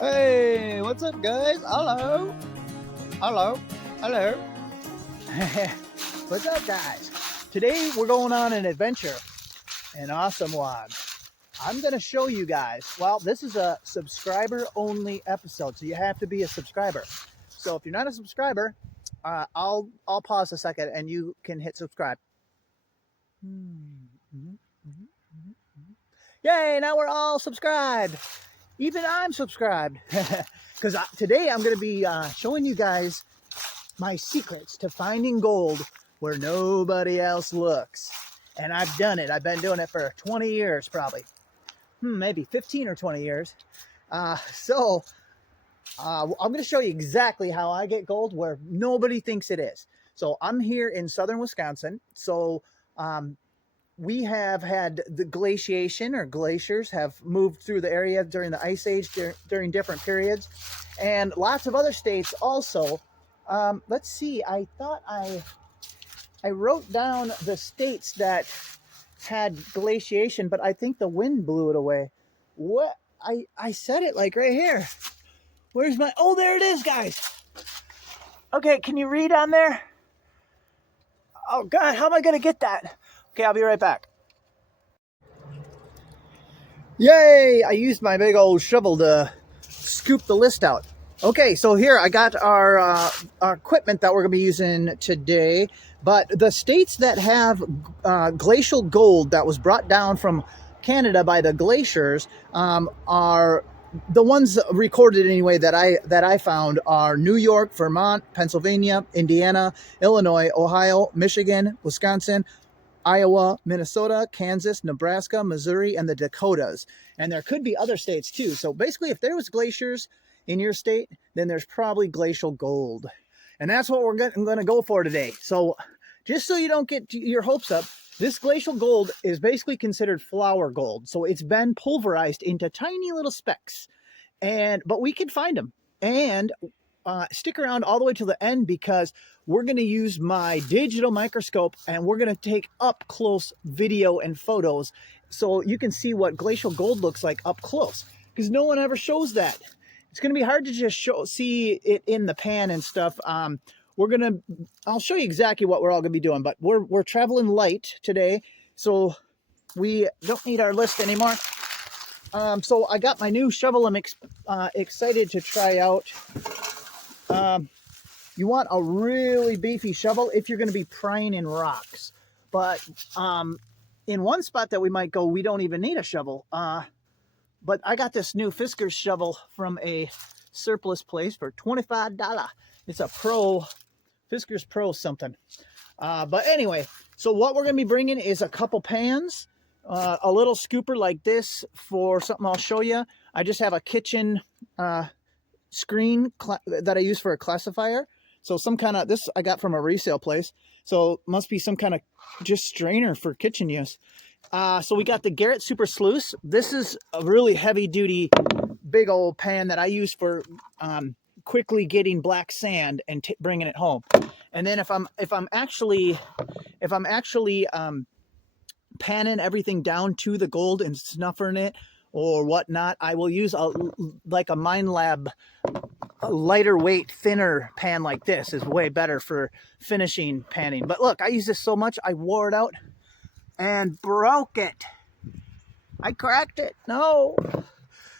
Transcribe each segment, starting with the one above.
Hey, what's up, guys? Hello, hello, hello. What's up, guys? Today we're going on an adventure, an awesome one. I'm going to show you guys. Well, this is a subscriber-only episode, so you have to be a subscriber. So if you're not a subscriber, I'll pause a second and you can hit subscribe. Yay! Now we're all subscribed. Even I'm subscribed. Because today I'm going to be showing you guys my secrets to finding gold where nobody else looks. And I've done it. I've been doing it for 20 years probably. Maybe 15 or 20 years. I'm going to show you exactly how I get gold where nobody thinks it is. So I'm here in southern Wisconsin. So we have had the glaciation, or glaciers have moved through the area during the Ice Age, during different periods. And lots of other states also. Let's see, I thought I wrote down the states that had glaciation, but I think the wind blew it away. What? I said it like right here. Where's my, oh, there it is, guys. Okay, can you read on there? Oh God, how am I gonna get that? Okay, I'll be right back. Yay, I used my big old shovel to scoop the list out. Okay, so here I got our equipment that we're going to be using today. But the states that have glacial gold that was brought down from Canada by the glaciers are the ones recorded anyway that I found are New York, Vermont, Pennsylvania, Indiana, Illinois, Ohio, Michigan, Wisconsin, Iowa, Minnesota, Kansas, Nebraska, Missouri, and the Dakotas. And there could be other states too. So basically, if there was glaciers in your state, then there's probably glacial gold. And that's what we're going to go for today. So just so you don't get your hopes up, this glacial gold is basically considered flour gold. So it's been pulverized into tiny little specks. But we can find them. And stick around all the way to the end, because we're going to use my digital microscope and we're going to take up close video and photos so you can see what glacial gold looks like up close, because no one ever shows that. It's going to be hard to just see it in the pan and stuff. I'll show you exactly what we're all going to be doing, but we're traveling light today, so we don't need our list anymore. So I got my new shovel I'm excited to try out. You want a really beefy shovel if you're going to be prying in rocks. But in one spot that we might go, we don't even need a shovel. But I got this new Fisker's shovel from a surplus place for $25. It's a Fisker's Pro something. But anyway, so what we're going to be bringing is a couple pans, a little scooper like this for something I'll show you. I just have a kitchen screen that I use for a classifier. So some kind of, this I got from a resale place. So must be some kind of just strainer for kitchen use. So we got the Garrett Super Sluice. This is a really heavy duty, big old pan that I use for quickly getting black sand and bringing it home. And then if I'm actually panning everything down to the gold and snuffering it or whatnot, I will use like a Mine Lab, a lighter weight, thinner pan like this is way better for finishing panning. But look, I use this so much, I wore it out and broke it. I cracked it. No.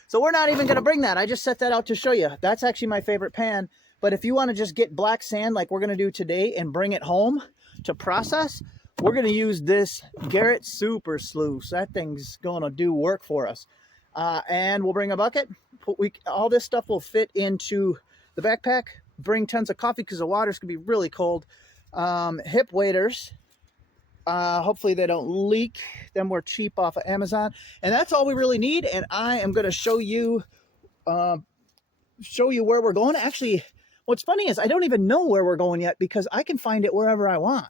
So we're not even going to bring that. I just set that out to show you. That's actually my favorite pan. But if you want to just get black sand like we're going to do today and bring it home to process, we're going to use this Garrett Super Sluice. That thing's going to do work for us. And we'll bring a bucket. All this stuff will fit into the backpack. Bring tons of coffee because the water's going to be really cold. Hip waders. Hopefully they don't leak. Them were cheap off of Amazon. And that's all we really need. And I am going to show you where we're going. Actually, what's funny is I don't even know where we're going yet because I can find it wherever I want.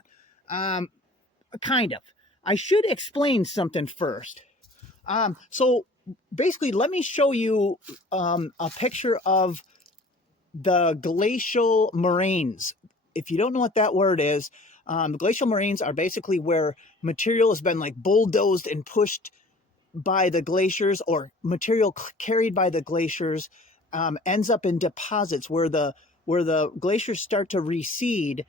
Kind of. I should explain something first. So basically, let me show you a picture of the glacial moraines. If you don't know what that word is, the glacial moraines are basically where material has been like bulldozed and pushed by the glaciers, or material carried by the glaciers ends up in deposits where the glaciers start to recede.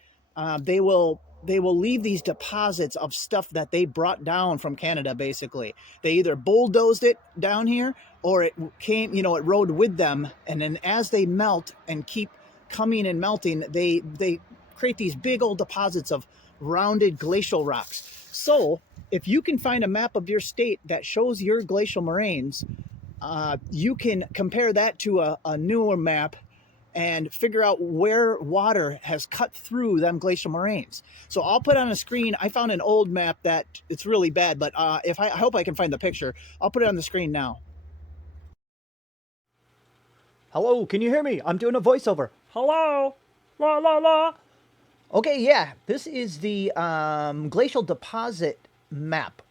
They will leave these deposits of stuff that they brought down from Canada. Basically, they either bulldozed it down here or it came, it rode with them. And then as they melt and keep coming and melting, they create these big old deposits of rounded glacial rocks. So if you can find a map of your state that shows your glacial moraines, you can compare that to a newer map and figure out where water has cut through them glacial moraines. So I'll put on a screen. I found an old map that it's really bad, but I hope I can find the picture. I'll put it on the screen now. Hello, can you hear me? I'm doing a voiceover. Hello, la la la. Okay, yeah, this is the glacial deposit map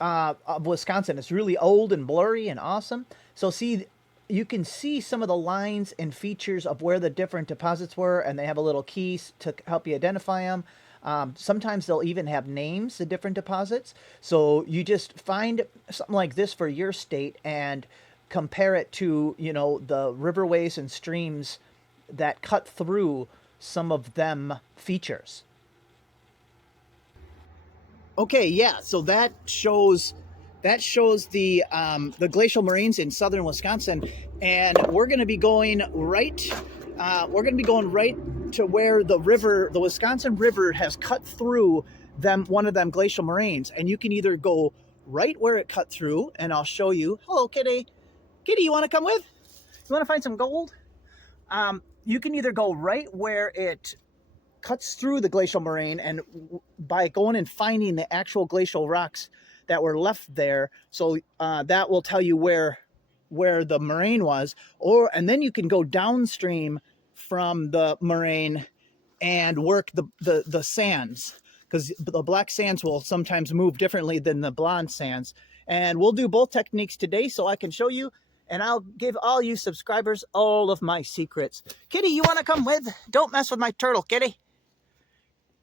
of Wisconsin. It's really old and blurry and awesome. So see, you can see some of the lines and features of where the different deposits were, and they have a little key to help you identify them. Sometimes they'll even have names, the different deposits. So you just find something like this for your state and compare it to, the riverways and streams that cut through some of them features. Okay, yeah, so that shows the glacial moraines in southern Wisconsin, and we're going to be going right to where the Wisconsin River has cut through one of them glacial moraines, and you can either go right where it cut through, and I'll show you. Hello, kitty. Kitty, you want to come with? You want to find some gold? You can either go right where it cuts through the glacial moraine, and by going and finding the actual glacial rocks that were left there, so that will tell you where the moraine was, and then you can go downstream from the moraine and work the sands, because the black sands will sometimes move differently than the blonde sands. And we'll do both techniques today so I can show you, and I'll give all you subscribers all of my secrets. Kitty, you want to come with? Don't mess with my turtle, Kitty.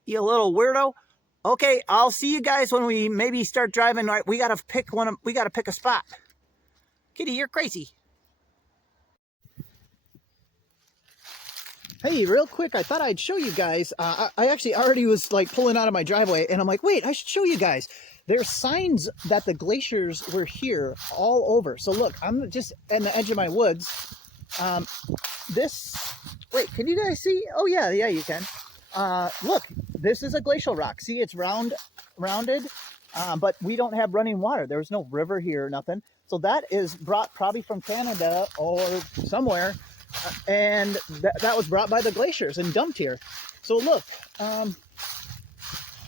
You little weirdo. Okay, I'll see you guys when we maybe start driving. Right, we gotta pick a spot. Kitty, you're crazy. Hey, real quick, I thought I'd show you guys. I actually already was pulling out of my driveway, and I'm like, wait, I should show you guys. There's signs that the glaciers were here all over. So look, I'm just at the edge of my woods. Wait, can you guys see? Oh yeah, you can. Look, this is a glacial rock. See, it's rounded, but we don't have running water. There was no river here or nothing. So that is brought probably from Canada or somewhere, and that was brought by the glaciers and dumped here. So look,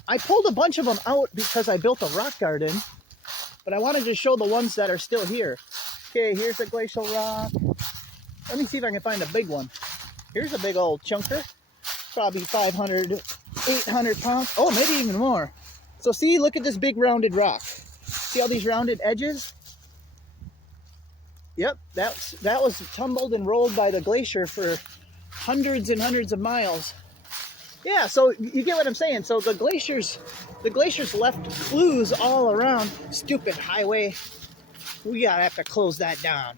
I pulled a bunch of them out because I built a rock garden, but I wanted to show the ones that are still here. Okay, here's a glacial rock. Let me see if I can find a big one. Here's a big old chunker. Probably 500, 800 pounds. Oh, maybe even more. So see, look at this big rounded rock. See all these rounded edges? Yep, that was tumbled and rolled by the glacier for hundreds and hundreds of miles. Yeah, so you get what I'm saying. So the glaciers left flues all around. Stupid highway. We gotta have to close that down.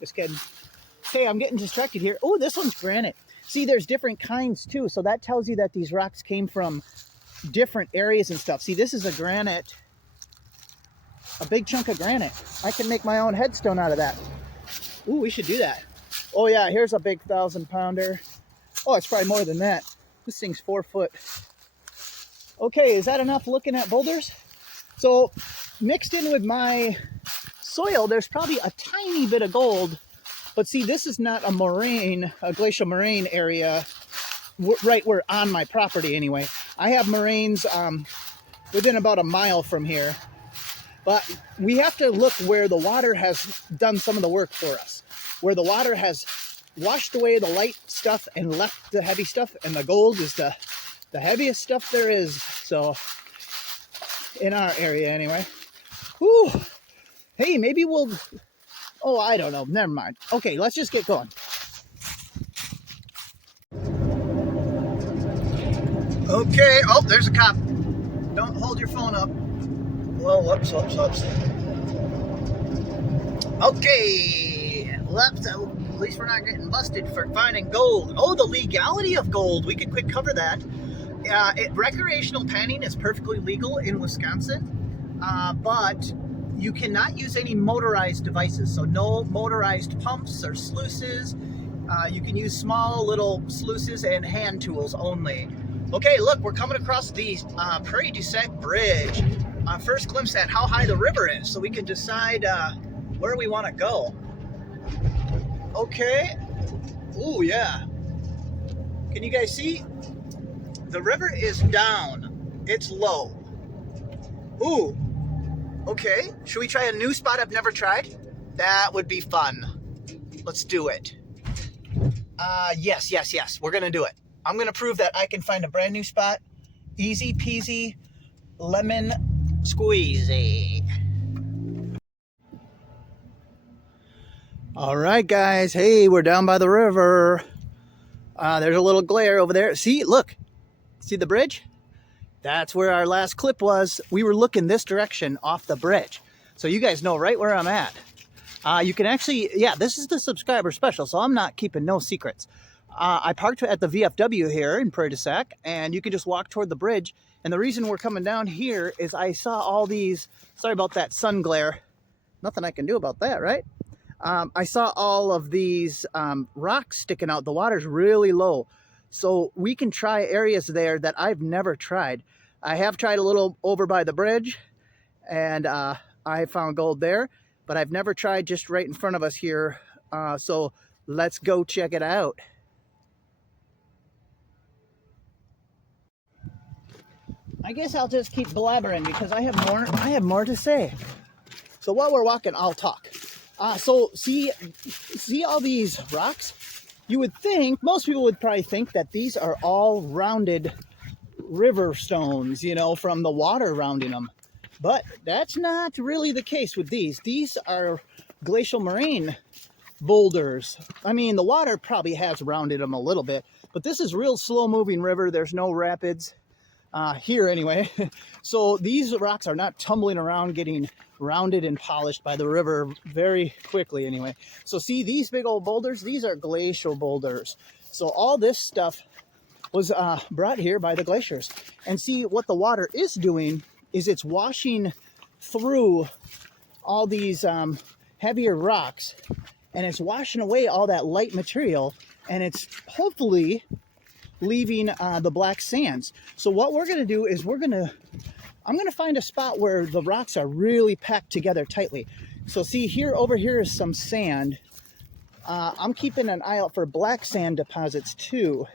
Just kidding. Okay, I'm getting distracted here. Oh, this one's granite. See, there's different kinds too. So that tells you that these rocks came from different areas and stuff. See, this is a granite, a big chunk of granite. I can make my own headstone out of that. Ooh, we should do that. Oh yeah, here's a big 1,000-pounder. Oh, it's probably more than that. This thing's 4 foot. Okay, is that enough looking at boulders? So mixed in with my soil, there's probably a tiny bit of gold. But see, this is not a moraine, a glacial moraine area, right where on my property anyway. I have moraines within about a mile from here. But we have to look where the water has done some of the work for us. Where the water has washed away the light stuff and left the heavy stuff. And the gold is the heaviest stuff there is. So, in our area anyway. Whew. Hey, maybe we'll... Oh, I don't know. Never mind. Okay, let's just get going. Okay. Oh, there's a cop. Don't hold your phone up. Whoa, whoops. Okay. Well, so at least we're not getting busted for finding gold. Oh, the legality of gold. We could quick cover that. Recreational panning is perfectly legal in Wisconsin, but you cannot use any motorized devices. So no motorized pumps or sluices. You can use small little sluices and hand tools only. Okay, look, we're coming across the Prairie du Sac Bridge. First glimpse at how high the river is, so we can decide where we want to go. Okay. Oh, yeah. Can you guys see? The river is down. It's low. Ooh. Okay. Should we try a new spot I've never tried? That would be fun. Let's do it. Yes. We're going to do it. I'm going to prove that I can find a brand new spot. Easy peasy, lemon squeezy. All right, guys. Hey, we're down by the river. There's a little glare over there. See, look. See the bridge? That's where our last clip was. We were looking this direction off the bridge. So you guys know right where I'm at. You can actually, yeah, this is the subscriber special, so I'm not keeping no secrets. I parked at the VFW here in Prairie du Sac, and you can just walk toward the bridge. And the reason we're coming down here is I saw all these, sorry about that sun glare. Nothing I can do about that, right? I saw all of these rocks sticking out. The water's really low. So we can try areas there that I've never tried. I have tried a little over by the bridge, and I found gold there, but I've never tried just right in front of us here. So let's go check it out. I guess I'll just keep blabbering because I have more to say. So while we're walking, I'll talk. So see all these rocks? You would think, most people would probably think that these are all rounded river stones, you know, from the water rounding them. But that's not really the case with these. These are glacial moraine boulders. I mean, the water probably has rounded them a little bit, but this is real slow moving river. There's no rapids. Here anyway. So these rocks are not tumbling around getting rounded and polished by the river very quickly anyway. So see these big old boulders? These are glacial boulders. So all this stuff was brought here by the glaciers. And see what the water is doing is it's washing through all these heavier rocks, and it's washing away all that light material, and it's hopefully leaving the black sands. So what we're going to do is I'm going to find a spot where the rocks are really packed together tightly. So see here, over here is some sand. I'm keeping an eye out for black sand deposits too.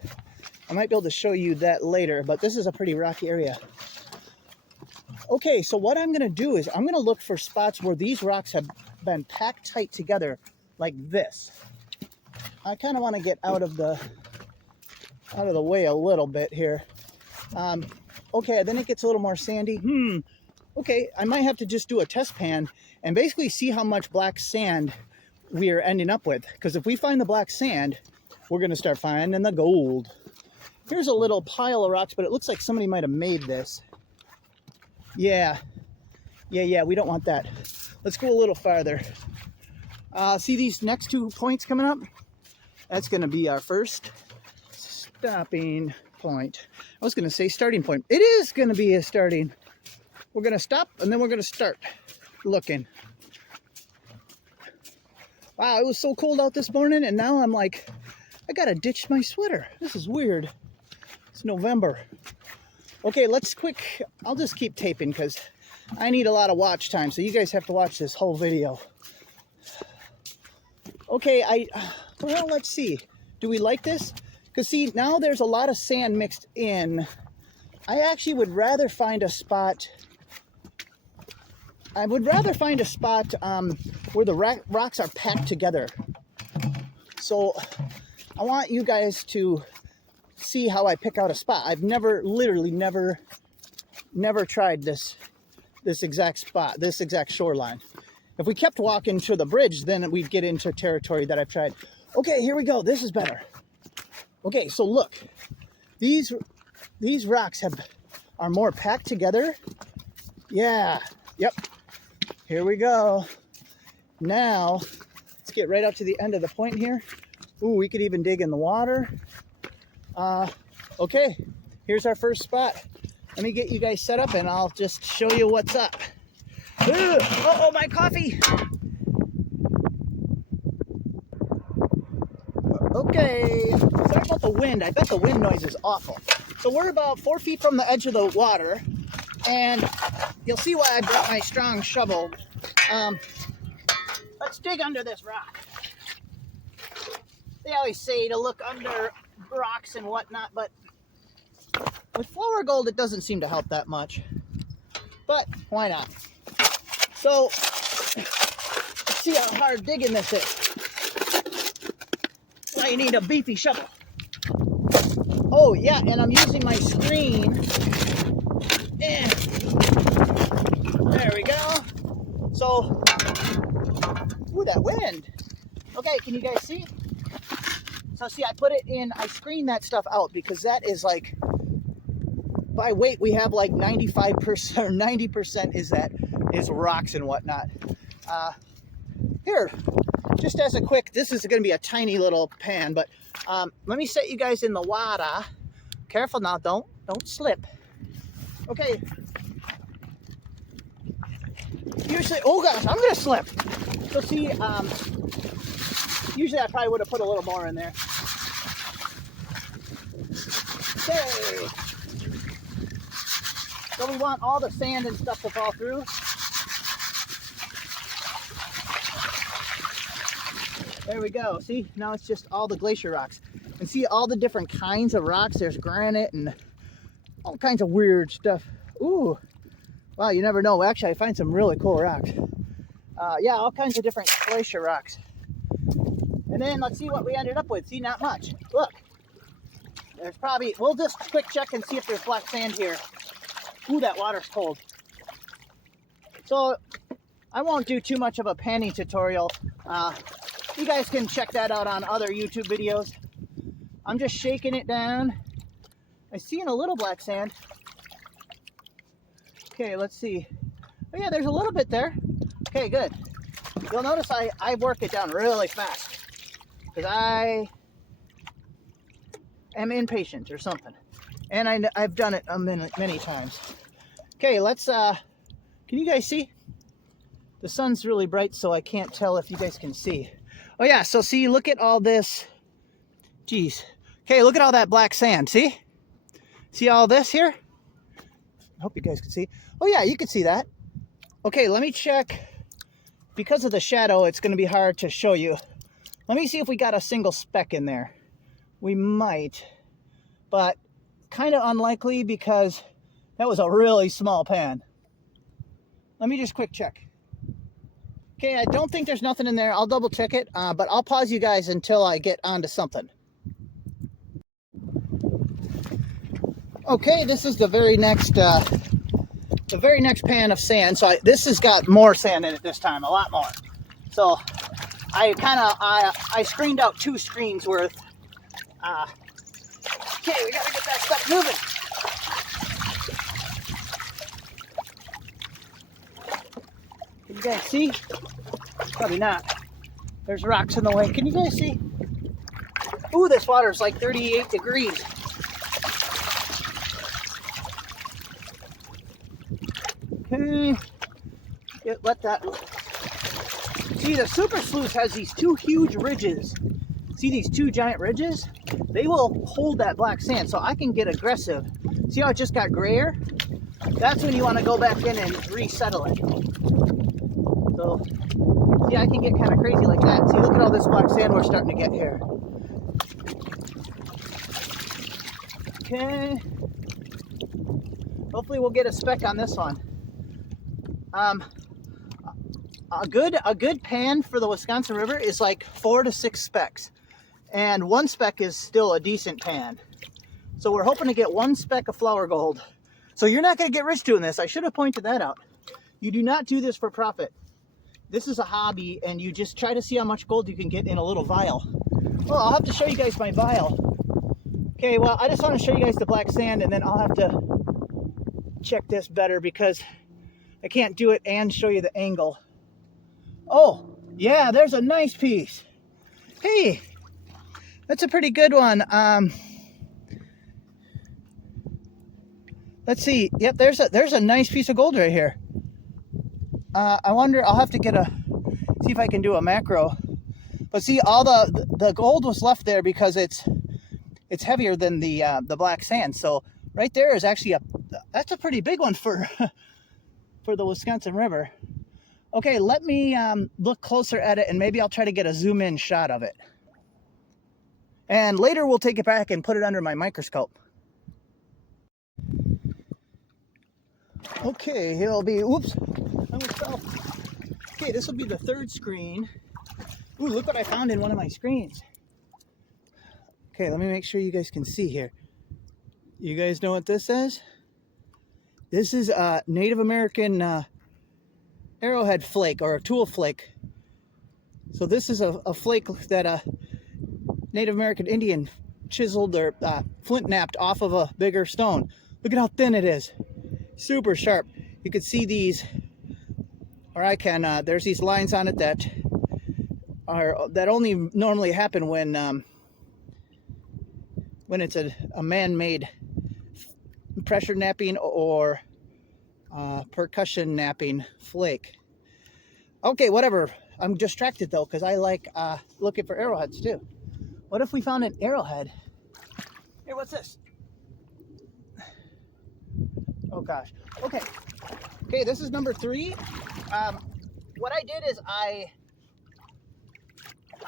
I might be able to show you that later, but this is a pretty rocky area. Okay, so what I'm going to do is I'm going to look for spots where these rocks have been packed tight together like this. I kind of want to get out of the way a little bit here. Okay, then it gets a little more sandy. Okay, I might have to just do a test pan and basically see how much black sand we are ending up with. Because if we find the black sand, we're going to start finding the gold. Here's a little pile of rocks, but it looks like somebody might have made this. Yeah, we don't want that. Let's go a little farther. See these next 2 points coming up? That's going to be our first stopping point. I was going to say starting point. It is going to be a starting. We're going to stop and then we're going to start looking. Wow, it was so cold out this morning, and now I'm like, I got to ditch my sweater. This is weird. It's November. Okay, I'll just keep taping because I need a lot of watch time, so you guys have to watch this whole video. Okay, well, let's see. Do we like this? Because see, now there's a lot of sand mixed in. I actually would rather find a spot. I would rather find a spot where the rocks are packed together. So I want you guys to see how I pick out a spot. I've literally never tried this exact spot, this exact shoreline. If we kept walking to the bridge, then we'd get into territory that I've tried. Okay, here we go. This is better. Okay, so look, these rocks are more packed together. Yeah, yep. Here we go. Now, Let's get right up to the end of the point here. Ooh, we could even dig in the water. Okay, here's our first spot. Let me get you guys set up and I'll just show you what's up. Uh-oh, my coffee. Okay, sorry about the wind. I bet the wind noise is awful. So we're about 4 feet from the edge of the water, and you'll see why I brought my strong shovel. Let's dig under this rock. They always say to look under rocks and whatnot, but with flower gold, it doesn't seem to help that much. But why not? So, let's see how hard digging this is. Well, you need a beefy shovel. Oh, yeah, and I'm using my screen. And there we go. So, ooh, that wind. Okay, can you guys see? So, see, I put it in, I screen that stuff out because that is like, by weight, we have like 95% or 90% is rocks and whatnot. Here, just as a quick, this is going to be a tiny little pan, but let me set you guys in the water. Careful now, don't slip. Okay. Usually, oh gosh, I'm going to slip. So see, usually I probably would have put a little more in there. Okay. So we want all the sand and stuff to fall through. There we go. See, now it's just all the glacier rocks. And see all the different kinds of rocks. There's granite and all kinds of weird stuff. Ooh, wow, you never know. Actually, I find some really cool rocks. Yeah, all kinds of different glacier rocks. And then let's see what we ended up with. See, not much. Look, there's probably, we'll just quick check and see if there's black sand here. Ooh, that water's cold. So I won't do too much of a panning tutorial. You guys can check that out on other YouTube videos. I'm just shaking it down. I'm seeing a little black sand. Okay, let's see. Oh yeah, there's a little bit there. Okay, good. You'll notice I work it down really fast because I am impatient or something. And I've done it many times. Okay, let's, can you guys see? The sun's really bright, so I can't tell if you guys can see. Oh yeah, so see, look at all this. Geez. Okay, look at all that black sand, see? See all this here? I hope you guys can see. Oh yeah, you can see that. Okay, let me check. Because of the shadow, it's gonna be hard to show you. Let me see if we got a single speck in there. We might, but kind of unlikely because that was a really small pan. Let me just quick check. Okay, I don't think there's nothing in there. I'll double check it, but I'll pause you guys until I get onto something. Okay, this is the very next pan of sand. So this has got more sand in it this time, a lot more. So I screened out 2 screens worth. Okay, we gotta get that stuff moving. Can you guys see? Probably not. There's rocks in the way. Can you guys see? Ooh, this water is like 38 degrees. Okay. Let that. See, the super sleuth has these 2 huge ridges. See these 2 giant ridges? They will hold that black sand, so I can get aggressive. See how it just got grayer? That's when you want to go back in and resettle it. So, see, I can get kind of crazy like that. See, look at all this black sand we're starting to get here. Okay. Hopefully we'll get a speck on this one. A good pan for the Wisconsin River is like 4 to 6 specks. And 1 speck is still a decent pan. So we're hoping to get 1 speck of flower gold. So you're not going to get rich doing this. I should have pointed that out. You do not do this for profit. This is a hobby, and you just try to see how much gold you can get in a little vial. Well, I'll have to show you guys my vial. Okay, well, I just want to show you guys the black sand, and then I'll have to check this better because I can't do it and show you the angle. Oh, Yeah, there's a nice piece. Hey, that's a pretty good one. Let's see. Yep, there's a nice piece of gold right here. I wonder, I'll have to see if I can do a macro. But see, all the gold was left there because it's heavier than the black sand. So right there is actually that's a pretty big one for for the Wisconsin River. Okay, let me look closer at it, and maybe I'll try to get a zoom in shot of it. And later we'll take it back and put it under my microscope. Okay, here'll be, oops, I almost fell. Okay, this will be the third screen. Ooh, look what I found in one of my screens. Okay, let me make sure you guys can see here. You guys know what this is? This is a Native American arrowhead flake, or a tool flake. So this is a flake that a Native American Indian chiseled or flint knapped off of a bigger stone. Look at how thin it is. Super sharp. You can see these, or I can, there's these lines on it that only normally happen when it's a man-made pressure knapping or percussion knapping flake. Okay, whatever. I'm distracted though, because I like looking for arrowheads too. What if we found an arrowhead? Here, what's this? Oh gosh. Okay. Okay, this is number 3. What I did is I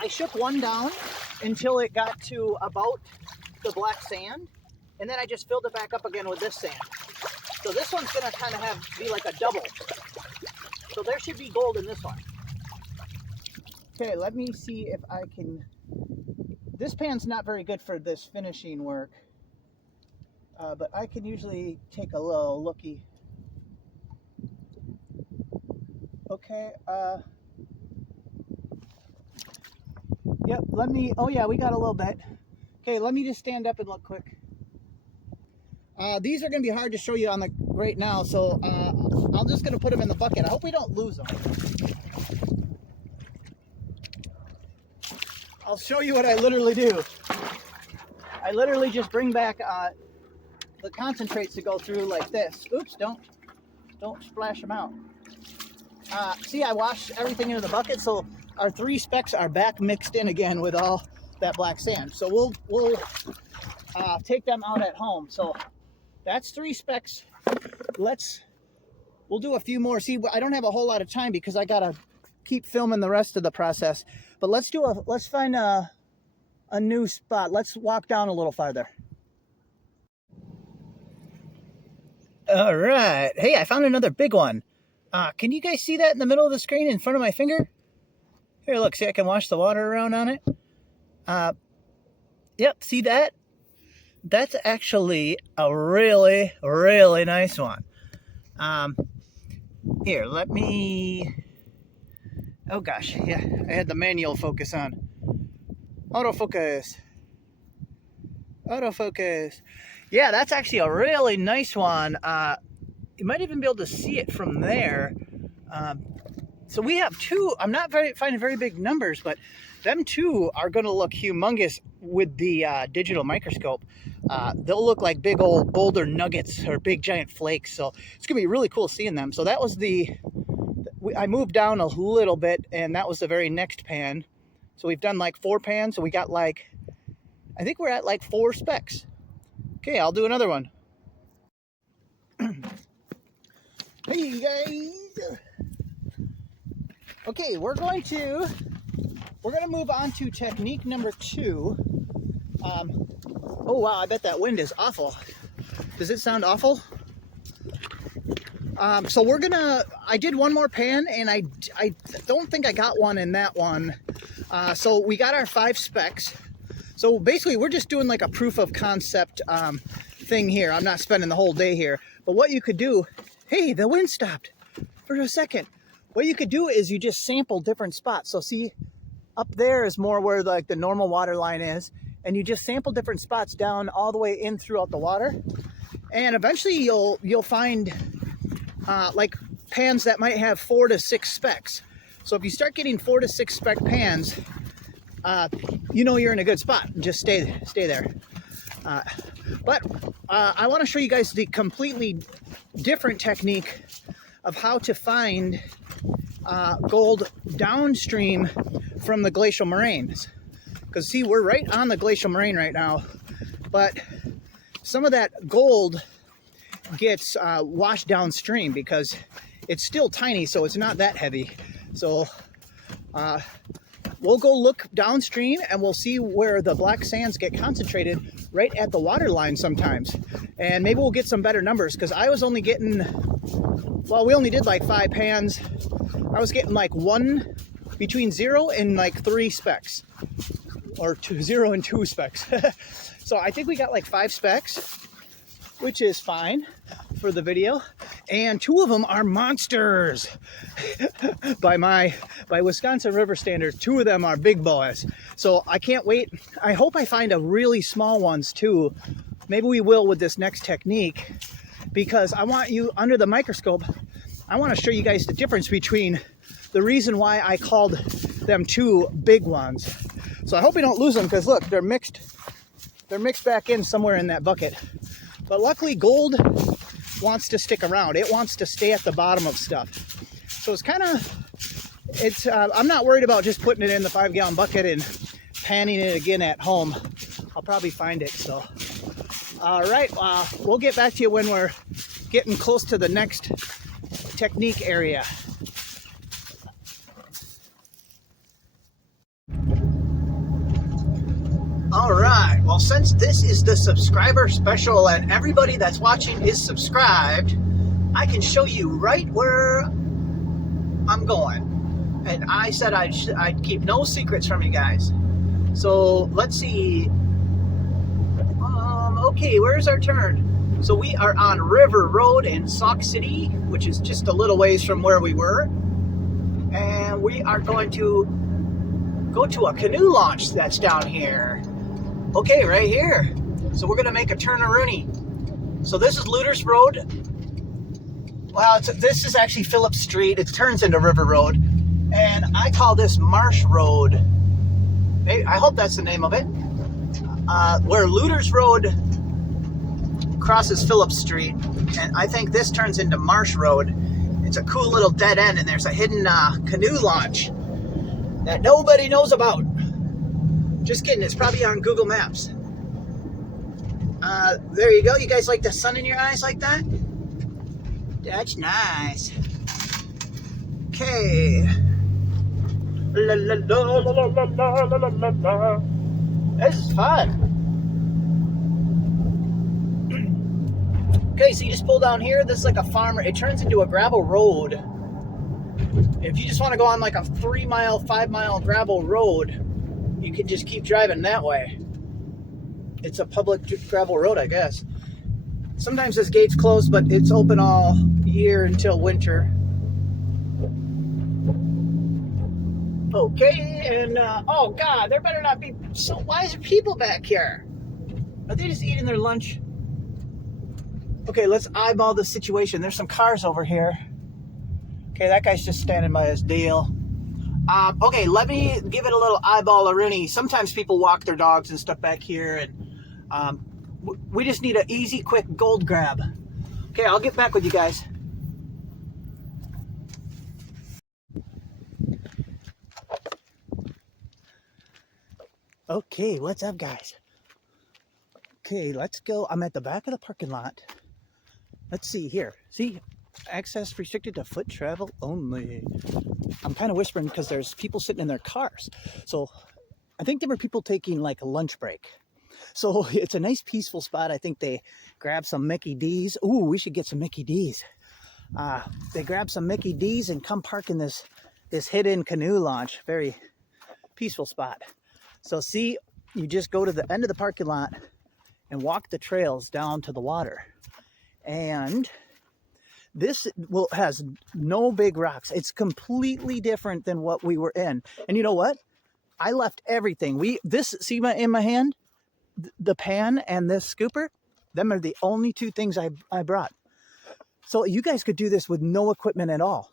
shook one down until it got to about the black sand, and then I just filled it back up again with this sand. So this one's gonna kind of be like a double. So there should be gold in this one. Okay, let me see if I can. This pan's not very good for this finishing work, but I can usually take a little looky. Okay, yep, let me, oh yeah, we got a little bit. Okay, let me just stand up and look quick. These are going to be hard to show you on the right now, so I'm just going to put them in the bucket. I hope we don't lose them. I'll show you what I literally do. I literally just bring back the concentrates to go through like this. Oops, don't splash them out. See, I washed everything into the bucket, so our 3 specks are back mixed in again with all that black sand. So we'll take them out at home. So that's 3 specks. We'll do a few more. See, I don't have a whole lot of time because I gotta keep filming the rest of the process. But let's find a new spot. Let's walk down a little farther. All right. Hey, I found another big one. Can you guys see that in the middle of the screen in front of my finger? Here, look. See, I can wash the water around on it. Yep. See that? That's actually a really, really nice one. Here, let me... Oh gosh, yeah, I had the manual focus on. Autofocus. Autofocus. Yeah, that's actually a really nice one. You might even be able to see it from there. So we have 2. I'm not finding very big numbers, but them 2 are going to look humongous with the digital microscope. They'll look like big old boulder nuggets or big giant flakes. So it's going to be really cool seeing them. So that was I moved down a little bit, and that was the very next pan. So we've done like 4 pans. So we got like, I think we're at like 4 specks. Okay, I'll do another one. Hey guys. Okay, we're going to move on to technique number 2. Oh wow, I bet that wind is awful. Does it sound awful? So I did one more pan, and I don't think I got one in that one. So we got our 5 specks. So basically we're just doing like a proof of concept thing here. I'm not spending the whole day here. But what you could do, hey, the wind stopped for a second. What you could do is you just sample different spots. So see, up there is more where like the normal water line is. And you just sample different spots down all the way in throughout the water. And eventually you'll find like pans that might have 4 to 6 specks. So if you start getting 4 to 6 speck pans, you know you're in a good spot. Just stay there. But I want to show you guys the completely different technique of how to find gold downstream from the glacial moraines. Because see, we're right on the glacial moraine right now, but some of that gold gets washed downstream because it's still tiny, so it's not that heavy. So we'll go look downstream and we'll see where the black sands get concentrated right at the water line sometimes. And maybe we'll get some better numbers, because I was only getting, well, we only did like 5 pans. I was getting like between 0 and like 3 specks, or 0 and 2 specks. So I think we got like 5 specks, which is fine for the video. And 2 of them are monsters. by Wisconsin River standards, 2 of them are big boys. So I can't wait. I hope I find a really small ones too. Maybe we will with this next technique, because I want you under the microscope. I want to show you guys the difference between the reason why I called them 2 big ones. So I hope we don't lose them, because look, they're mixed back in somewhere in that bucket. But luckily gold wants to stick around. It wants to stay at the bottom of stuff. So it's kind of, I'm not worried about just putting it in the 5-gallon bucket and panning it again at home. I'll probably find it. So, all right, we'll get back to you when we're getting close to the next technique area. All right, well, since this is the subscriber special and everybody that's watching is subscribed, I can show you right where I'm going. And I said I'd keep no secrets from you guys. So let's see. Okay, where's our turn? So we are on River Road in Sauk City, which is just a little ways from where we were. And we are going to go to a canoe launch that's down here. Okay, right here. So we're gonna make a turn-a-rooney. So this is Luders Road. Well, this is actually Phillips Street. It turns into River Road. And I call this Marsh Road. I hope that's the name of it. Where Luders Road crosses Phillips Street. And I think this turns into Marsh Road. It's a cool little dead end, and there's a hidden canoe launch that nobody knows about. Just kidding, it's probably on Google Maps. There you go. You guys like the sun in your eyes like that? That's nice. Okay. La, la, la, la, la, la, la, la, la. This is fun. Okay, so you just pull down here. This is like a farmer. It turns into a gravel road. If you just want to go on like a 3-mile, 5-mile gravel road, you can just keep driving that way. It's a public gravel road, I guess. Sometimes this gate's closed, but it's open all year until winter. Okay, and oh God, there better not be. So why is there people back here? Are they just eating their lunch? Okay, let's eyeball the situation. There's some cars over here. Okay, that guy's just standing by his deal. Okay, let me give it a little eyeball-a-rooney. Sometimes people walk their dogs and stuff back here, and we just need an easy, quick gold grab. Okay, I'll get back with you guys. Okay, what's up, guys? Okay, let's go. I'm at the back of the parking lot. Let's see here. See? Access restricted to foot travel only. I'm kind of whispering because there's people sitting in their cars. So I think there were people taking like a lunch break. So it's a nice peaceful spot. I think they grabbed some Mickey D's. Ooh, we should get some Mickey D's. They grabbed some Mickey D's and come park in this hidden canoe launch. Very peaceful spot. So see, you just go to the end of the parking lot and walk the trails down to the water. And this has no big rocks. It's completely different than what we were in. And you know what? I left everything. See in my hand, the pan and this scooper, them are the only 2 things I brought. So you guys could do this with no equipment at all.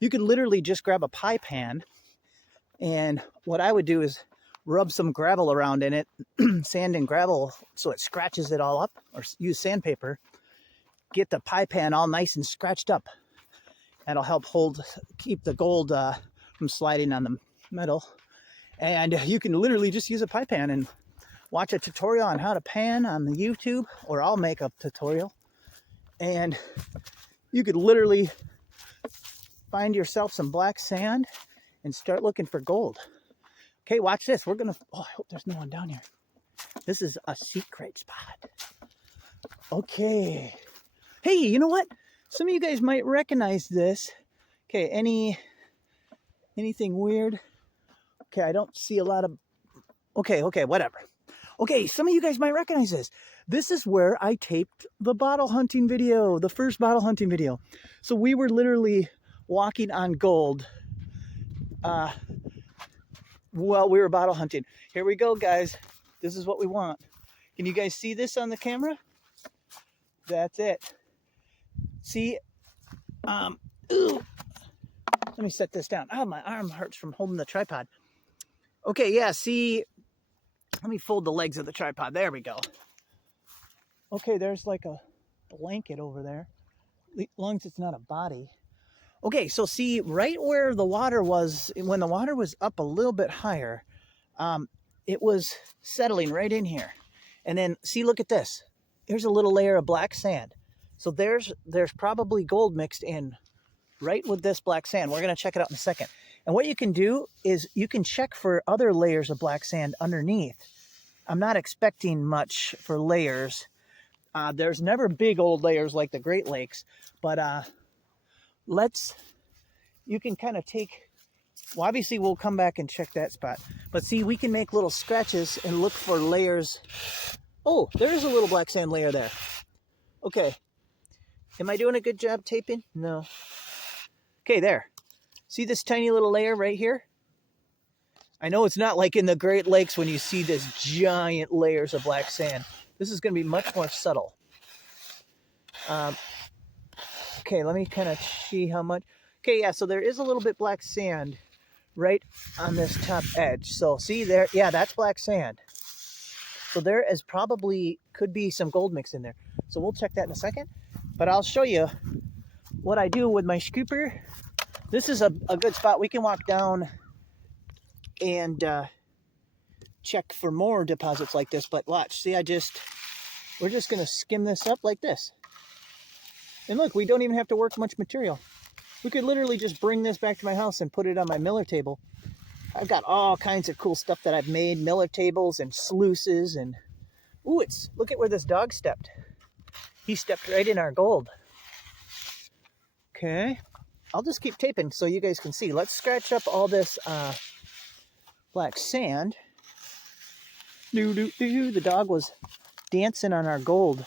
you could literally just grab a pie pan, and what I would do is rub some gravel around in it, sand and gravel, so it scratches it all up, or use sandpaper, get the pie pan all nice and scratched up. That'll help keep the gold from sliding on the metal. And you can literally just use a pie pan and watch a tutorial on how to pan on the YouTube, or I'll make a tutorial. And you could literally find yourself some black sand and start looking for gold. Okay, watch this. We're gonna, oh, I hope there's no one down here. This is a secret spot. Okay. Hey, you know what? Some of you guys might recognize this. Okay, anything weird? Okay, I don't see a lot of, okay, whatever. Okay, some of you guys might recognize this. This is where I taped the bottle hunting video, the first bottle hunting video. So we were literally walking on gold while we were bottle hunting. Here we go, guys. This is what we want. Can you guys see this on the camera? That's it. See, ooh. Let me set this down. Oh, my arm hurts from holding the tripod. Okay, yeah, see, let me fold the legs of the tripod. There we go. Okay, there's like a blanket over there. As long as it's not a body. Okay, so see, right where the water was, when the water was up a little bit higher, it was settling right in here. And then, see, look at this. Here's a little layer of black sand. So there's probably gold mixed in right with this black sand. We're going to check it out in a second. And what you can do is you can check for other layers of black sand underneath. I'm not expecting much for layers. There's never big old layers like the Great Lakes, but you can kind of take, well, obviously we'll come back and check that spot. But see, we can make little scratches and look for layers. Oh, there is a little black sand layer there. Okay. Am I doing a good job taping? No. Okay, there. See this tiny little layer right here? I know it's not like in the Great Lakes when you see this giant layers of black sand. This is going to be much more subtle. Okay, let me kind of see how much. Okay, yeah, so there is a little bit black sand right on this top edge. So see there, yeah, that's black sand. So there is probably, could be some gold mix in there. So we'll check that in a second. But I'll show you what I do with my scooper. This is a good spot. We can walk down and check for more deposits like this. But watch, see, we're just going to skim this up like this. And look, we don't even have to work much material. We could literally just bring this back to my house and put it on my Miller table. I've got all kinds of cool stuff that I've made, Miller tables and sluices, and ooh, look at where this dog stepped. He stepped right in our gold. Okay, I'll just keep taping so you guys can see. Let's scratch up all this black sand. The dog was dancing on our gold.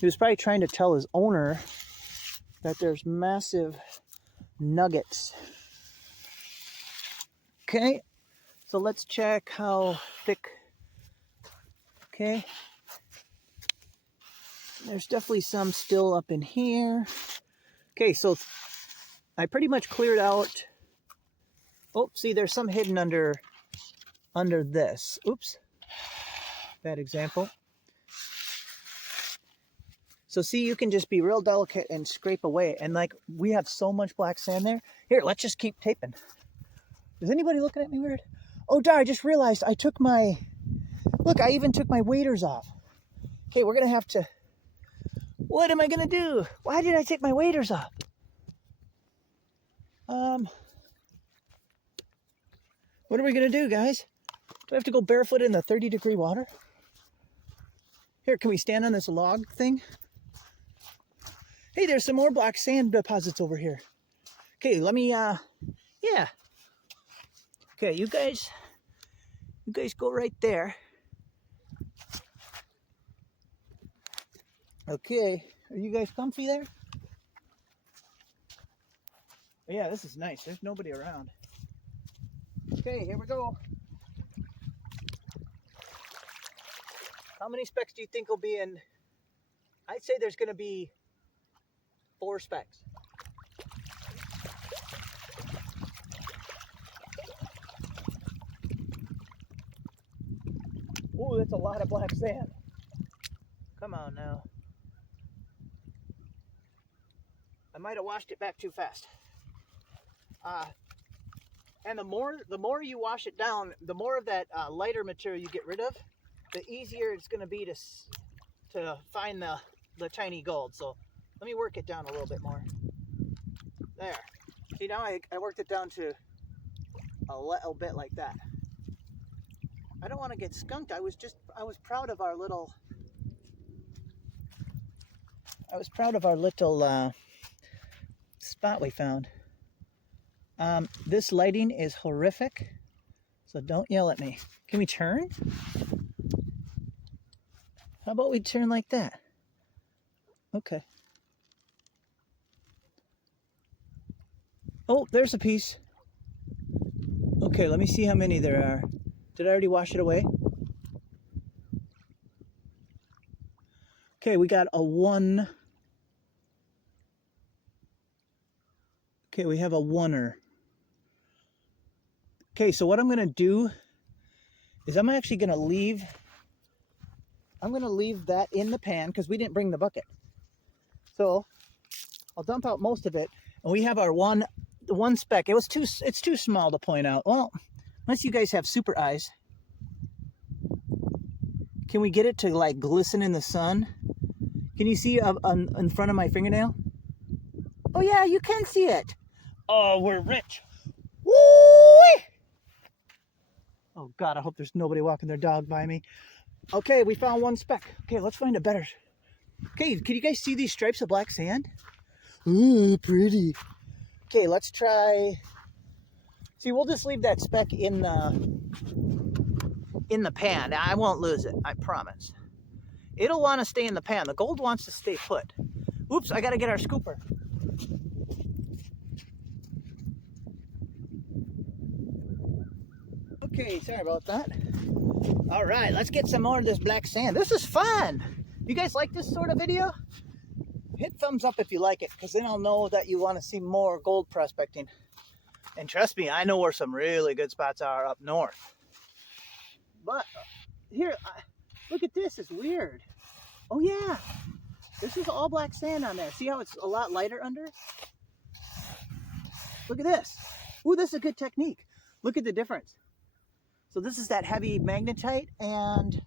He was probably trying to tell his owner that there's massive nuggets. Okay, so let's check how thick. Okay, there's definitely some still up in here. Okay, so I pretty much cleared out. Oh, see, there's some hidden under this. Oops, bad example. So see, you can just be real delicate and scrape away. And like, we have so much black sand there. Here, let's just keep taping. Is anybody looking at me weird? Oh, darn, I just realized I took my, look, I even took my waders off. Okay, we're going to have to, what am I going to do? Why did I take my waders off? What are we going to do, guys? Do I have to go barefoot in the 30-degree water? Here, can we stand on this log thing? Hey, there's some more black sand deposits over here. Okay, let me, yeah. Okay, you guys go right there. Okay, are you guys comfy there? Oh, yeah, this is nice. There's nobody around. Okay, here we go. How many specks do you think will be in? I'd say there's going to be 4 specks. it's a lot of black sand. Come on now. I might have washed it back too fast. And the more you wash it down, the more of that lighter material you get rid of, the easier it's going to be to find the tiny gold. So let me work it down a little bit more. There. See, now I worked it down to a little bit like that. I don't want to get skunked. I was proud of our little spot we found. This lighting is horrific, so don't yell at me. Can we turn? How about we turn like that? Okay. Oh, there's a piece. Okay, let me see how many there are. Did I already wash it away? Okay, we got a 1. Okay, we have a 1er. Okay, so what I'm going to do is I'm actually going to leave that in the pan because we didn't bring the bucket. So I'll dump out most of it, and we have our one speck. It's too small to point out. Well, unless you guys have super eyes. Can we get it to like glisten in the sun? Can you see in front of my fingernail? Oh yeah, you can see it. Oh, we're rich. Woo! Oh God, I hope there's nobody walking their dog by me. Okay, we found 1 speck. Okay, let's find a better. Okay, can you guys see these stripes of black sand? Ooh, pretty. Okay, let's try. See, we'll just leave that speck in the pan. I won't lose it, I promise. It'll want to stay in the pan. The gold wants to stay put. Oops, I gotta get our scooper. Okay, sorry about that. All right, let's get some more of this black sand. This is fun. You guys like this sort of video? Hit thumbs up if you like it, because then I'll know that you want to see more gold prospecting. And trust me, I know where some really good spots are up north. But here, look at this. It's weird. Oh yeah, this is all black sand on there. See how it's a lot lighter under? Look at this. Ooh, this is a good technique. Look at the difference. So this is that heavy magnetite and,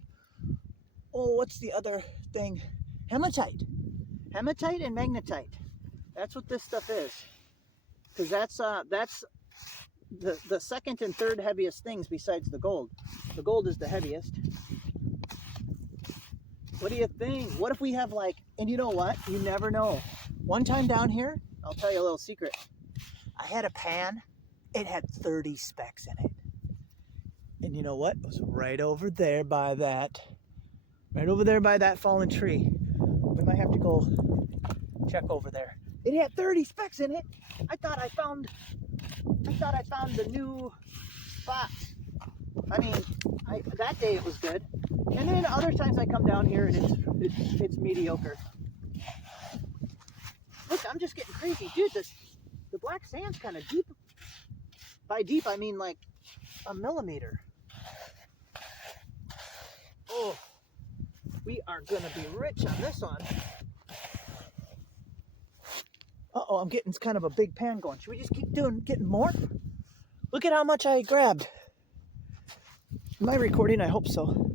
oh, what's the other thing? Hematite. Hematite and magnetite. That's what this stuff is. Because that's the second and third heaviest things besides the gold. The gold is the heaviest. What do you think? What if we have like, and you know what? You never know. One time down here, I'll tell you a little secret. I had a pan. It had 30 specks in it. And you know what? It was right over there by that fallen tree. We might have to go check over there. It had 30 specks in it. I thought I found the new spot. I mean, that day it was good. And then other times I come down here and it's mediocre. Look, I'm just getting crazy. Dude, the black sand's kind of deep. By deep, I mean like a millimeter. Oh, we are gonna be rich on this one. Uh-oh, I'm getting kind of a big pan going. Should we just keep getting more? Look at how much I grabbed. Am I recording? I hope so.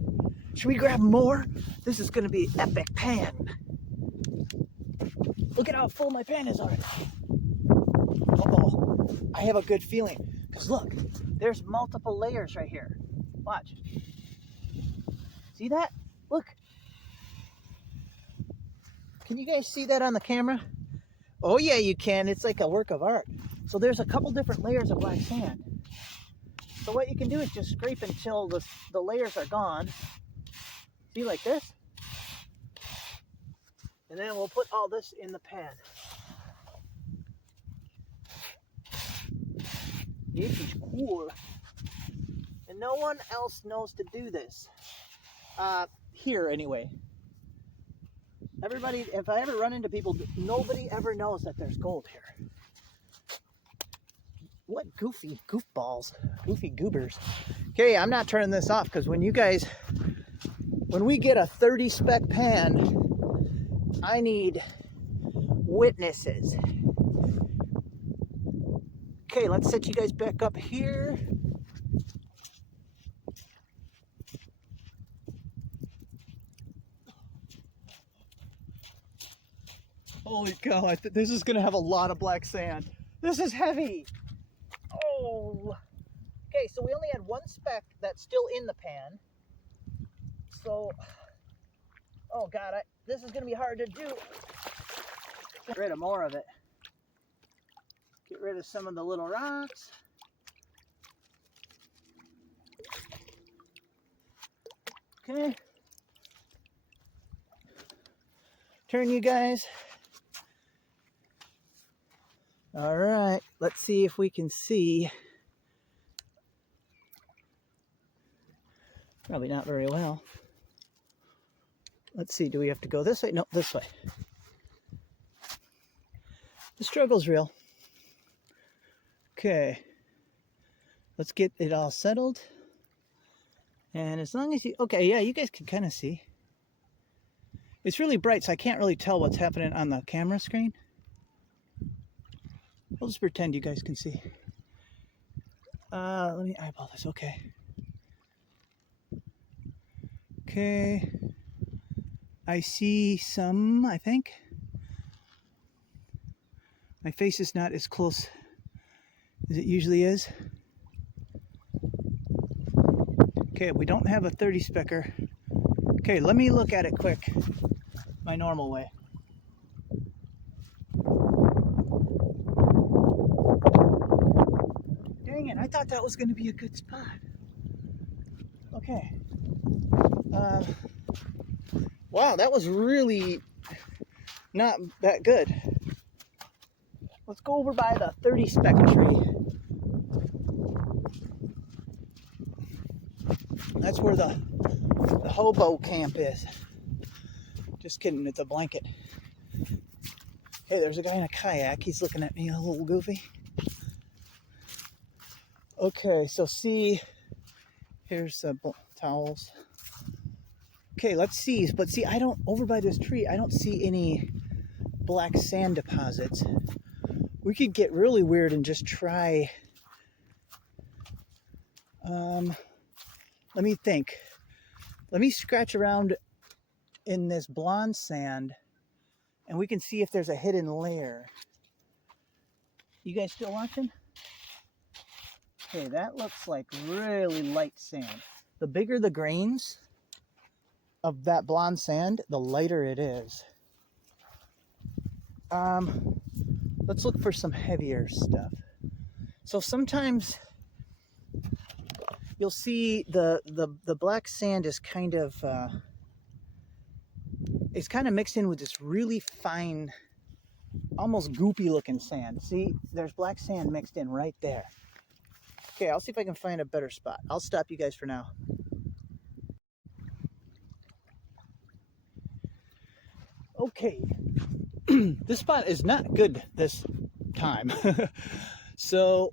Should we grab more? This is gonna be epic pan. Look at how full my pan is already. Uh-oh, I have a good feeling. Because look, there's multiple layers right here. Watch. See that? Look. Can you guys see that on the camera? Oh yeah, you can. It's like a work of art. So there's a couple different layers of black sand. So what you can do is just scrape until the layers are gone. See, like this? And then we'll put all this in the pan. This is cool. And no one else knows to do this. Here, anyway. Everybody, if I ever run into people, nobody ever knows that there's gold here. What goofy goofballs. Goofy goobers. Okay, I'm not turning this off because when you guys when we get a 30 spec pan, I need witnesses. Okay, let's set you guys back up here. Holy cow, this is gonna have a lot of black sand. This is heavy. Oh. Okay, so we only had one speck that's still in the pan. So, oh God, this is gonna be hard to do. Get rid of more of it. Get rid of some of the little rocks. Okay. Turn, you guys. All right, let's see if we can see. Probably not very well. Let's see, do we have to go this way? No, this way. The struggle's real. Okay. Let's get it all settled. And as long as you, okay, yeah, you guys can kind of see. It's really bright, so I can't really tell what's happening on the camera screen. I'll just pretend you guys can see. Let me eyeball this, okay. Okay. I see some, I think. My face is not as close as it usually is. Okay, we don't have a 30 specker. Okay, let me look at it quick. My normal way. Dang it, I thought that was going to be a good spot. Okay. Wow, that was really not that good. Let's go over by the 30 spec tree. That's where the hobo camp is. Just kidding, it's a blanket. Hey, there's a guy in a kayak. He's looking at me a little goofy. Okay, so see, here's towels. Okay, let's see. But see, I don't, over by this tree, I don't see any black sand deposits. We could get really weird and just try. Let me think. Let me scratch around in this blonde sand and we can see if there's a hidden layer. You guys still watching? Okay, that looks like really light sand. The bigger the grains of that blonde sand, the lighter it is. Let's look for some heavier stuff. So sometimes you'll see the black sand is kind of it's kind of mixed in with this really fine, almost goopy looking sand. See, there's black sand mixed in right there. Okay, I'll see if I can find a better spot. I'll stop you guys for now. Okay, this spot is not good this time. So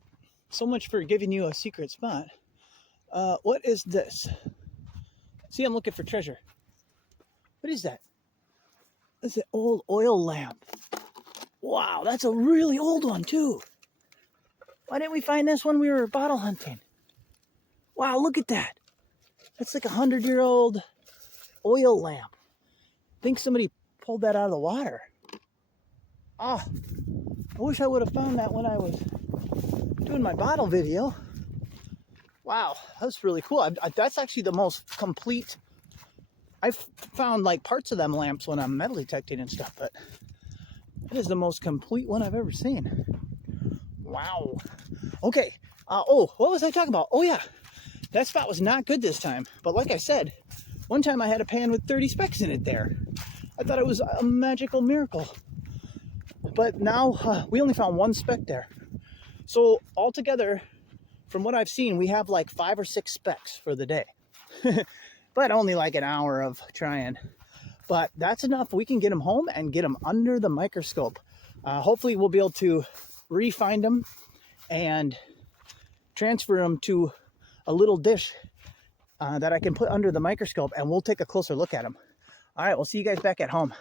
much for giving you a secret spot. What is this? See, I'm looking for treasure. What is that? That's an old oil lamp. Wow, that's a really old one too. Why didn't we find this when we were bottle hunting? Wow, look at that. That's like 100-year-old oil lamp. I think somebody pulled that out of the water. Ah, I wish I would have found that when I was doing my bottle video. Wow, that's really cool. That's actually the most complete. I've found like parts of them lamps when I'm metal detecting and stuff, but that is the most complete one I've ever seen. Wow. Okay. Oh, what was I talking about? Oh yeah, that spot was not good this time. But like I said, one time I had a pan with 30 specks in it there. I thought it was a magical miracle. But now we only found one speck there. So altogether, from what I've seen, we have like 5 or 6 specks for the day. But only like an hour of trying. But that's enough. We can get them home and get them under the microscope. Hopefully we'll be able to re-find them and transfer them to a little dish that I can put under the microscope, and we'll take a closer look at them. All right, we'll see you guys back at home.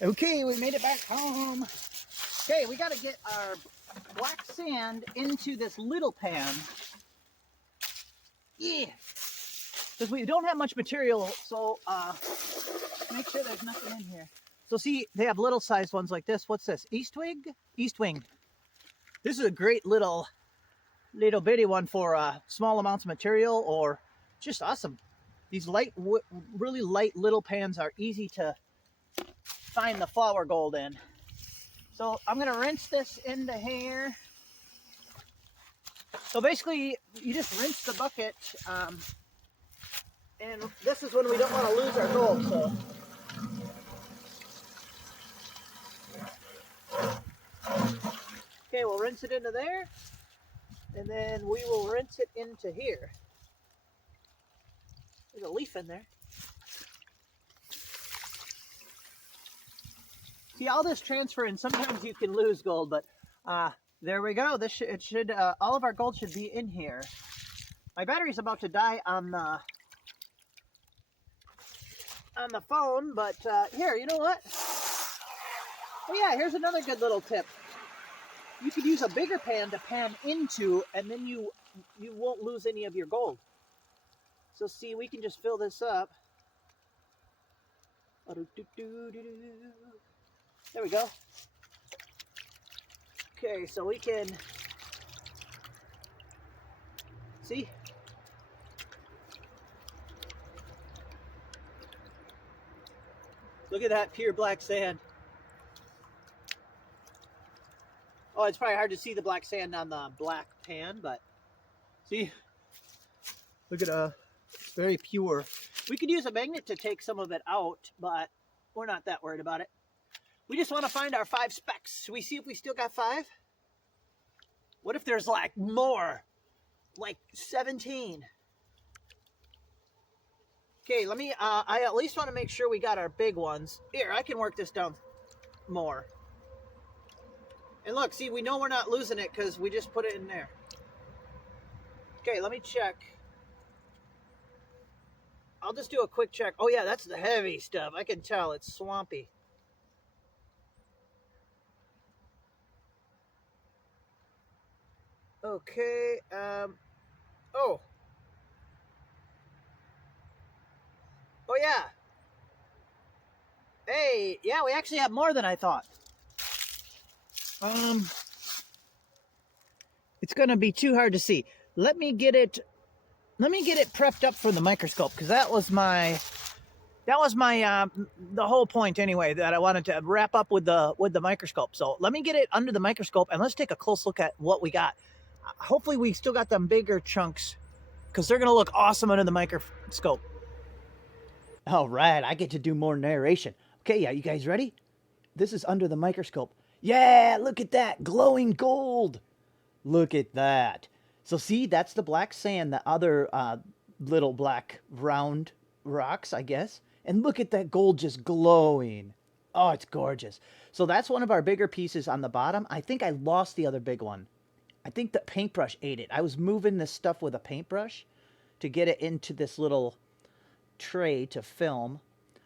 Okay, we made it back home. Okay, we got to get our black sand into this little pan. Yeah, because we don't have much material, so make sure there's nothing in here. So see, they have little sized ones like this. What's this? East wing. This is a great little bitty one for small amounts of material, or just awesome. These really light little pans are easy to find the flour gold in. So I'm gonna rinse this into here. So basically, you just rinse the bucket, and this is when we don't want to lose our gold. So okay, we'll rinse it into there, and then we will rinse it into here. There's a leaf in there. See, all this transfer, and sometimes you can lose gold, but there we go. This should all of our gold should be in here. My battery's about to die on the phone, but here, you know what? Oh yeah, here's another good little tip. You could use a bigger pan to pan into, and then you won't lose any of your gold. So see, we can just fill this up. There we go. Okay, so we can see. Look at that pure black sand. Oh, it's probably hard to see the black sand on the black pan, but see, look at it's very pure. We could use a magnet to take some of it out, but we're not that worried about it. We just want to find our 5 specks. Should we see if we still got 5? What if there's like more? Like 17. Okay, let me, I at least want to make sure we got our big ones. Here, I can work this down more. And look, see, we know we're not losing it because we just put it in there. Okay, let me check. I'll just do a quick check. Oh yeah, that's the heavy stuff. I can tell it's swampy. Okay, oh yeah. Hey, yeah, we actually have more than I thought. It's gonna be too hard to see. Let me get it prepped up for the microscope, because that was my the whole point anyway, that I wanted to wrap up with the microscope. So let me get it under the microscope and let's take a close look at what we got. Hopefully we still got them bigger chunks, because they're gonna look awesome under the microscope. All right, I get to do more narration. Okay, yeah, you guys ready? This is under the microscope. Yeah, look at that, glowing gold. Look at that. So see, that's the black sand, the other little black round rocks, I guess. And look at that gold just glowing. Oh, it's gorgeous. So that's one of our bigger pieces on the bottom. I think I lost the other big one. I think the paintbrush ate it. I was moving this stuff with a paintbrush to get it into this little tray to film.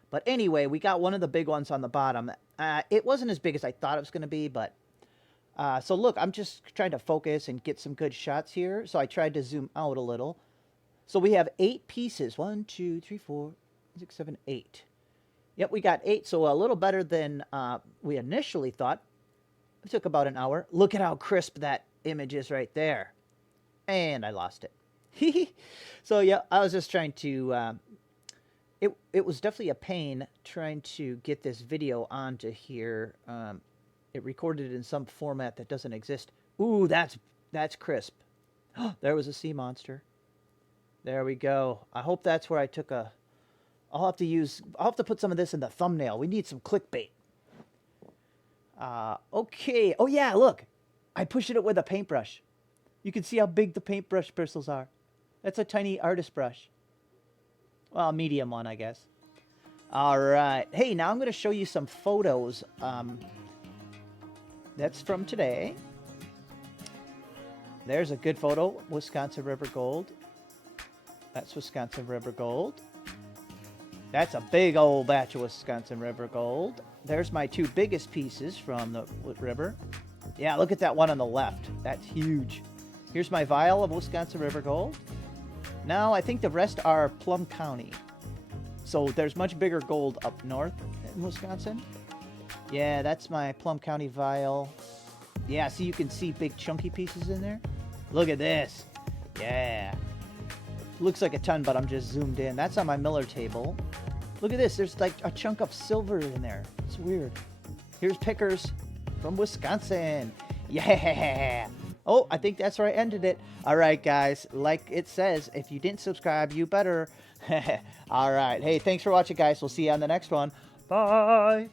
But anyway, we got one of the big ones on the bottom. It wasn't as big as I thought it was going to be, but so look, I'm just trying to focus and get some good shots here. So I tried to zoom out a little. So we have 8 pieces. 1, 2, 3, 4, 6, 7, 8. Yep, we got 8. So a little better than we initially thought. It took about an hour. Look at how crisp that image is right there. And I lost it. So yeah, I was just trying to... It was definitely a pain trying to get this video onto here. It recorded it in some format that doesn't exist. Ooh, that's crisp. There was a sea monster. There we go. I hope that's where I took a... I'll have to put some of this in the thumbnail. We need some clickbait. Okay. Oh yeah, look. I pushed it with a paintbrush. You can see how big the paintbrush bristles are. That's a tiny artist brush. Well, a medium one, I guess. All right. Hey, now I'm going to show you some photos. That's from today. There's a good photo. Wisconsin River Gold. That's Wisconsin River Gold. That's a big old batch of Wisconsin River Gold. There's my 2 biggest pieces from the river. Yeah, look at that one on the left. That's huge. Here's my vial of Wisconsin River Gold. Now, I think the rest are Plum County. So there's much bigger gold up north in Wisconsin. Yeah, that's my Plum County vial. Yeah, see, you can see big chunky pieces in there. Look at this. Yeah. Looks like a ton, but I'm just zoomed in. That's on my Miller table. Look at this. There's like a chunk of silver in there. It's weird. Here's pickers from Wisconsin. Yeah. Oh, I think that's where I ended it. All right, guys. Like it says, if you didn't subscribe, you better. All right. Hey, thanks for watching, guys. We'll see you on the next one. Bye.